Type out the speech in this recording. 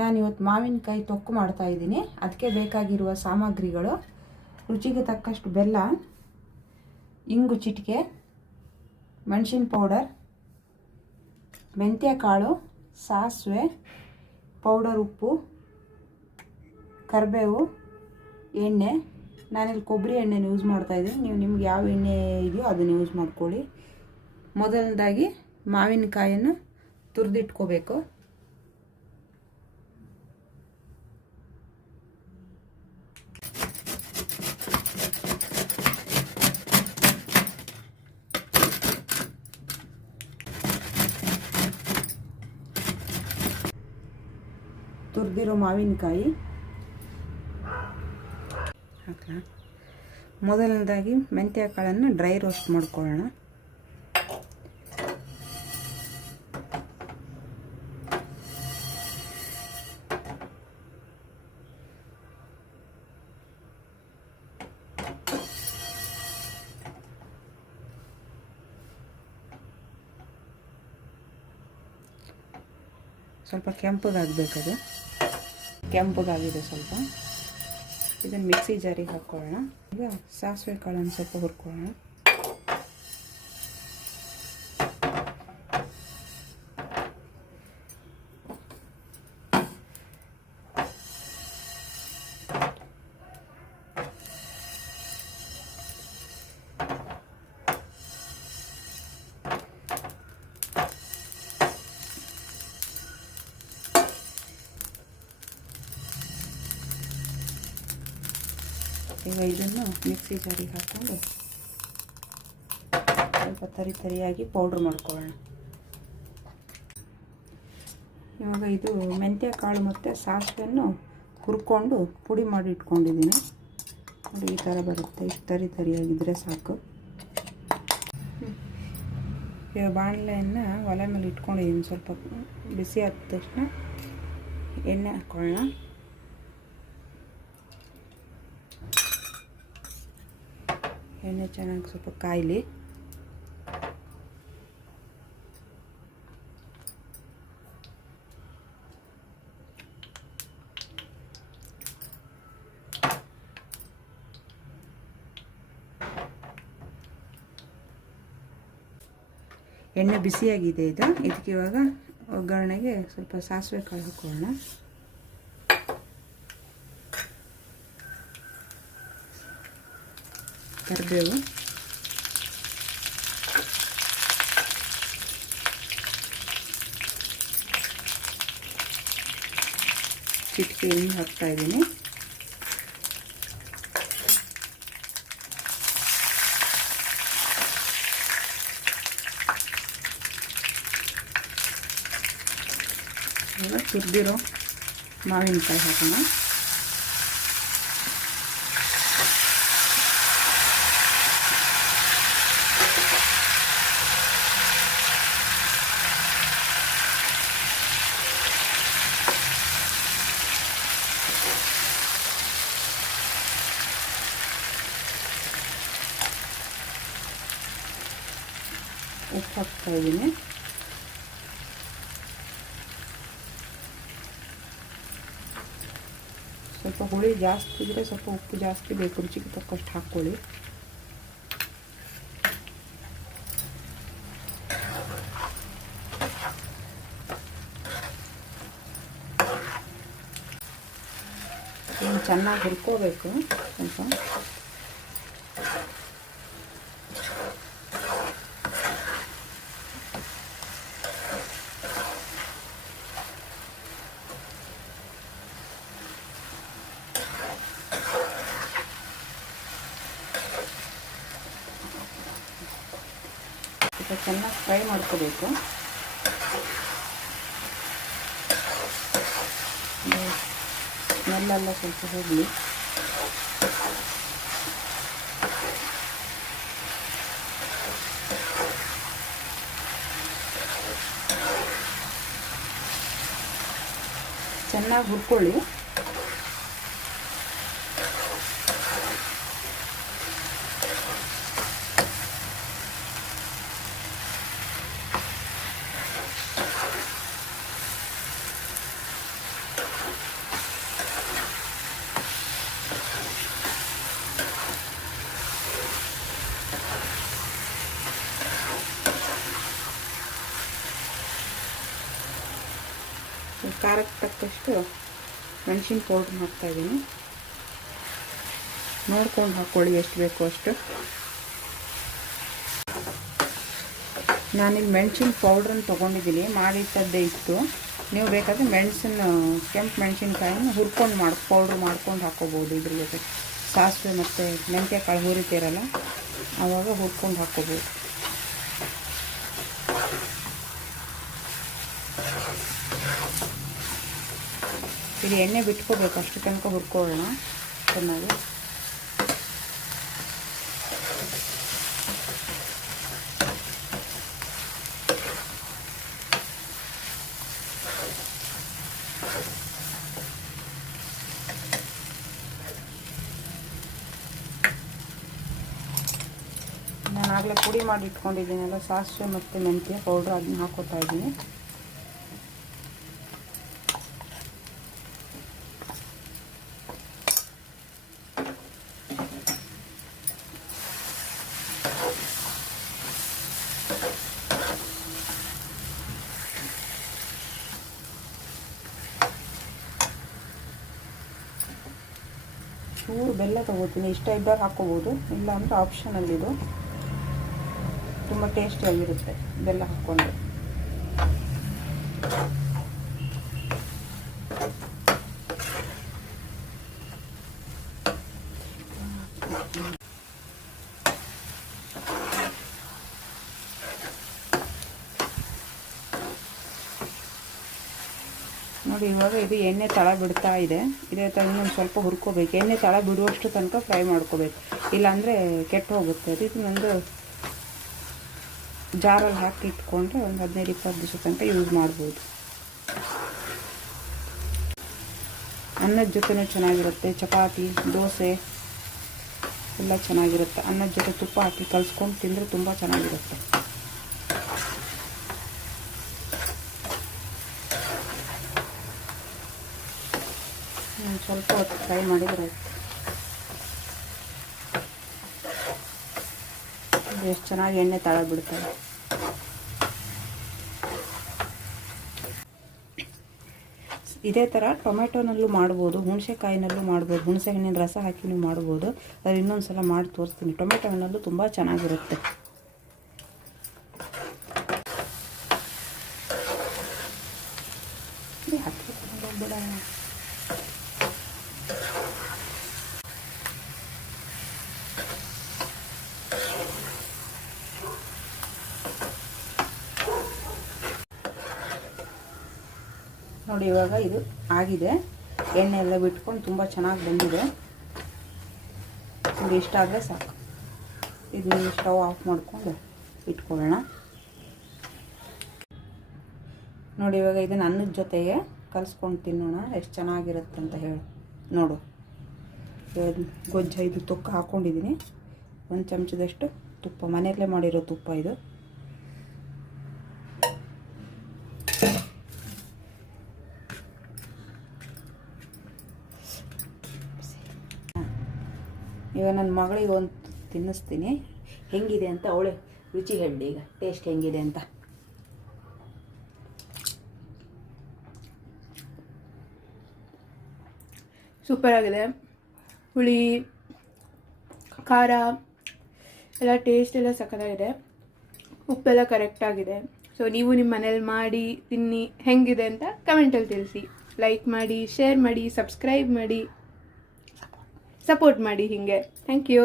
ನಾನಿವತ್ತು ಮಾವಿನಕಾಯಿ ತೊಕ್ಕು ಮಾಡ್ತಾಯಿದ್ದೀನಿ. ಅದಕ್ಕೆ ಬೇಕಾಗಿರುವ ಸಾಮಗ್ರಿಗಳು: ರುಚಿಗೆ ತಕ್ಕಷ್ಟು ಬೆಲ್ಲ, ಇಂಗು ಚಿಟಿಕೆ, ಮೆಣಸಿನ ಪೌಡರ್, ಮೆಂತ್ಯ ಕಾಳು, ಸಾಸಿವೆ ಪೌಡರ್, ಉಪ್ಪು, ಕರಿಬೇವು, ಎಣ್ಣೆ. ನಾನಿಲ್ಲಿ ಕೊಬ್ಬರಿ ಎಣ್ಣೆನ ಯೂಸ್ ಮಾಡ್ತಾಯಿದ್ದೀನಿ. ನೀವು ನಿಮ್ಗೆ ಯಾವ ಎಣ್ಣೆ ಇದೆಯೋ ಅದನ್ನು ಯೂಸ್ ಮಾಡ್ಕೊಳ್ಳಿ. ಮೊದಲನೇದಾಗಿ ಮಾವಿನಕಾಯನ್ನು ತುರಿದಿಟ್ಕೋಬೇಕು. ತುರಿದಿರೋ ಮಾವಿನಕಾಯಿ ಹಾಕೋಣ. ಮೊದಲನೇದಾಗಿ ಮೆಂತ್ಯ ಕಾಳನ್ನು ಡ್ರೈ ರೋಸ್ಟ್ ಮಾಡ್ಕೊಳ್ಳೋಣ. ಸ್ವಲ್ಪ ಕೆಂಪಗಾಗಬೇಕದು. ಕೆಂಪಗಾಗಿದೆ ಸ್ವಲ್ಪ. ಇದನ್ನು ಮಿಕ್ಸಿ ಜಾರಿಗೆ ಹಾಕ್ಕೊಳ್ಳೋಣ. ಈಗ ಸಾಸಿವೆ ಕಾಳನ್ನು ಸ್ವಲ್ಪ ಹುರ್ಕೊಳ್ಳೋಣ. ಈಗ ಇದನ್ನು ಮಿಕ್ಸಿ ಜಾರಿಗೆ ಹಾಕ್ಕೊಂಡು ಸ್ವಲ್ಪ ತರಿಯಾಗಿ ಪೌಡ್ರ್ ಮಾಡ್ಕೊಳ್ಳೋಣ. ಇವಾಗ ಇದು ಮೆಂತ್ಯ ಕಾಳು ಮತ್ತು ಸಾಸಿವೆಯನ್ನು ಹುರ್ಕೊಂಡು ಪುಡಿ ಮಾಡಿ ಇಟ್ಕೊಂಡಿದ್ದೀನಿ. ನೋಡಿ, ಈ ಥರ ಬರುತ್ತೆ. ಇಷ್ಟು ತರಿಯಾಗಿದ್ದರೆ ಸಾಕು. ಈಗ ಬಾಣಲೆಯನ್ನು ಒಲೆ ಮೇಲೆ ಇಟ್ಕೊಂಡಿದ್ದೀನಿ. ಸ್ವಲ್ಪ ಬಿಸಿ ಆದ ತಕ್ಷಣ ಎಣ್ಣೆ ಹಾಕ್ಕೊಳ್ಳೋಣ. ಎಣ್ಣೆ ಚೆನ್ನಾಗಿ ಸ್ವಲ್ಪ ಕಾಯಲಿ. ಎಣ್ಣೆ ಬಿಸಿಯಾಗಿದೆ. ಇದಕ್ಕೆ ಇವಾಗ ಒಗ್ಗರಣೆಗೆ ಸ್ವಲ್ಪ ಸಾಸಿವೆ ಕಾಳು ಹಾಕೊಳ್ಳೋಣ. ಕರಿಬೇವು, ಚಿಟಿಕೆ ಹಿಂಗೆ ಹಾಕ್ತಾ ಇದ್ದೀನಿ. ಇವಾಗ ತುರಿದಿರೋ ಮಾವಿನಕಾಯಿ ಹಾಕೋಣ. ಉಪ್ಪು ಹಾಕ್ತಾ ಇದ್ದೀನಿ. ಸ್ವಲ್ಪ ಹುಳಿ ಜಾಸ್ತಿ ಇದ್ದರೆ ಸ್ವಲ್ಪ ಉಪ್ಪು ಜಾಸ್ತಿ ಬೇಕು, ರುಚಿಗೆ ತಕ್ಕಷ್ಟು ಹಾಕ್ಕೊಳ್ಳಿ. ಚೆನ್ನಾಗಿ ಹುರ್ಕೋಬೇಕು. ಸ್ವಲ್ಪ ಚೆನ್ನಾಗಿ ಫ್ರೈ ಮಾಡ್ಕೋಬೇಕು. ಸ್ಮೆಲ್ಲೆಲ್ಲ ಸ್ವಲ್ಪ ಹೋಗಲಿ. ಚೆನ್ನಾಗಿ ಹುರ್ಕೊಳ್ಳಿ. ಖಾರಕ್ಕೆ ತಕ್ಕಷ್ಟು ಮೆಣಸಿನ ಪೌಡ್ರ್ ಹಾಕ್ತಾಯಿದ್ದೀನಿ. ನೋಡ್ಕೊಂಡು ಹಾಕ್ಕೊಳ್ಳಿ ಎಷ್ಟು ಬೇಕೋ ಅಷ್ಟು. ನಾನಿಲ್ಲಿ ಮೆಣಸಿನ ಪೌಡ್ರನ್ನು ತೊಗೊಂಡಿದ್ದೀನಿ, ಮಾಡಿಟ್ಟದ್ದೇ ಇತ್ತು. ನೀವು ಬೇಕಾದರೆ ಕೆಂಪು ಮೆಣಸಿನ್ಕಾಯಿನ ಹುರ್ಕೊಂಡು ಪೌಡ್ರ್ ಮಾಡ್ಕೊಂಡು ಹಾಕ್ಕೋಬೋದು. ಇದ್ರ ಜೊತೆ ಸಾಸಿವೆ ಮತ್ತು ಮೆಂತ್ಯ ಕಾಳು ಹುರಿತೀರಲ್ಲ ಆವಾಗ ಹುರ್ಕೊಂಡು ಹಾಕ್ಕೋಬೋದು. ಇದು ಎಣ್ಣೆ ಬಿಟ್ಕೋಬೇಕು, ಅಷ್ಟು ತನಕ ಹುರ್ಕೊಳ್ಳೋಣ ಚೆನ್ನಾಗಿ. ನಾನು ಆಗಲೇ ಪುಡಿ ಮಾಡಿ ಇಟ್ಕೊಂಡಿದ್ದೀನಲ್ಲ ಸಾಸಿವೆ ಮತ್ತು ಮೆಂತ್ಯ ಪೌಡ್ರ್, ಅದನ್ನ ಹಾಕೋತಾ ಇದ್ದೀನಿ. ಚೂರು ಬೆಲ್ಲ ತೊಗೋತೀನಿ, ಇಷ್ಟ ಇದ್ದಾಗ ಹಾಕ್ಕೋಬೋದು, ಇಲ್ಲ ಅಂದರೆ ಆಪ್ಷನಲ್ಲಿದು. ತುಂಬ ಟೇಸ್ಟಿಯಾಗಿರುತ್ತೆ ಬೆಲ್ಲ ಹಾಕ್ಕೊಂಡು. ನೋಡಿ ಇವಾಗ ಇದು ಎಣ್ಣೆ ತಳ ಬಿಡ್ತಾ ಇದೆ. ಇದೇ ಥರ ಇನ್ನೊಂದು ಸ್ವಲ್ಪ ಹುರ್ಕೋಬೇಕು. ಎಣ್ಣೆ ತಳ ಬಿಡುವಷ್ಟು ತನಕ ಫ್ರೈ ಮಾಡ್ಕೋಬೇಕು, ಇಲ್ಲಾಂದರೆ ಕೆಟ್ಟು ಹೋಗುತ್ತೆ. ಇದನ್ನೊಂದು ಜಾರಲ್ಲಿ ಹಾಕಿ ಇಟ್ಕೊಂಡ್ರೆ ಒಂದು 15-20 ದಿವಸ ತನಕ ಯೂಸ್ ಮಾಡ್ಬೋದು. ಅನ್ನದ ಜೊತೆನೂ ಚೆನ್ನಾಗಿರುತ್ತೆ, ಚಪಾತಿ ದೋಸೆ ಎಲ್ಲ ಚೆನ್ನಾಗಿರುತ್ತೆ. ಅನ್ನದ ಜೊತೆ ತುಪ್ಪ ಹಾಕಿ ಕಲಿಸ್ಕೊಂಡು ತಿಂದರೆ ತುಂಬ ಚೆನ್ನಾಗಿರುತ್ತೆ. ಸ್ವಲ್ಪ ಹೊತ್ತು ಫ್ರೈ ಮಾಡಿದರೆ ಎಷ್ಟು ಚೆನ್ನಾಗಿ ಎಣ್ಣೆ ತಳ ಬಿಡ್ತಾರೆ. ಇದೇ ಥರ ಟೊಮೆಟೊನಲ್ಲೂ ಮಾಡ್ಬೋದು, ಹುಣಸೆಕಾಯಿನಲ್ಲೂ ಮಾಡ್ಬೋದು, ಹುಣಸೆ ಹಣ್ಣಿನ ರಸ ಹಾಕಿನೂ ಮಾಡ್ಬೋದು. ಅದು ಇನ್ನೊಂದು ಸಲ ಮಾಡಿ ತೋರಿಸ್ತೀನಿ. ಟೊಮೆಟೊ ಹಣ್ಣಲ್ಲೂ ತುಂಬ ಚೆನ್ನಾಗಿರುತ್ತೆ. ನೋಡಿ ಇವಾಗ ಇದು ಆಗಿದೆ, ಎಣ್ಣೆ ಎಲ್ಲ ಬಿಟ್ಕೊಂಡು ತುಂಬ ಚೆನ್ನಾಗಿ ಬಂದಿದೆ. ಇದು ಇಷ್ಟ ಆದರೆ ಸಾಕು. ಇದನ್ನ ಸ್ಟವ್ ಆಫ್ ಮಾಡ್ಕೊಂಡು ಇಟ್ಕೊಳ್ಳೋಣ. ನೋಡಿ ಇವಾಗ ಇದನ್ನು ಅನ್ನದ ಜೊತೆಗೆ ಕಲಿಸ್ಕೊಂಡು ತಿನ್ನೋಣ, ಎಷ್ಟು ಚೆನ್ನಾಗಿರುತ್ತೆ ಅಂತ ಹೇಳಿ. ನೋಡು ಗೊಜ್ಜು ಇದು ತುಪ್ಪ ಹಾಕ್ಕೊಂಡಿದ್ದೀನಿ, 1 ಚಮಚದಷ್ಟು ತುಪ್ಪ, ಮನೆಯಲ್ಲೇ ಮಾಡಿರೋ ತುಪ್ಪ ಇದು. ಇವಾಗ ನನ್ನ ಮಗಳಿಗೆ ಒಂದು ತಿನ್ನಿಸ್ತೀನಿ, ಹೆಂಗಿದೆ ಅಂತ ಅವಳೆ ರುಚಿ ಹೇಳಿ ಈಗ ಟೇಸ್ಟ್ ಹೆಂಗಿದೆ ಅಂತ. ಸೂಪರ್ ಆಗಿದೆ. ಹುಳಿ ಖಾರ ಎಲ್ಲ ಟೇಸ್ಟ್ ಎಲ್ಲ ಸಕ್ಕತ್ತಾಗಿದೆ, ಉಪ್ಪೆಲ್ಲ ಕರೆಕ್ಟಾಗಿದೆ. ಸೊ ನೀವು ನಿಮ್ಮ ಮನೇಲಿ ಮಾಡಿ ತಿನ್ನಿ, ಹೆಂಗಿದೆ ಅಂತ ಕಮೆಂಟಲ್ಲಿ ತಿಳಿಸಿ. ಲೈಕ್ ಮಾಡಿ, ಶೇರ್ ಮಾಡಿ, ಸಬ್ಸ್ಕ್ರೈಬ್ ಮಾಡಿ, ಸಪೋರ್ಟ್ ಮಾಡಿ ಹೀಗೆ. Thank you.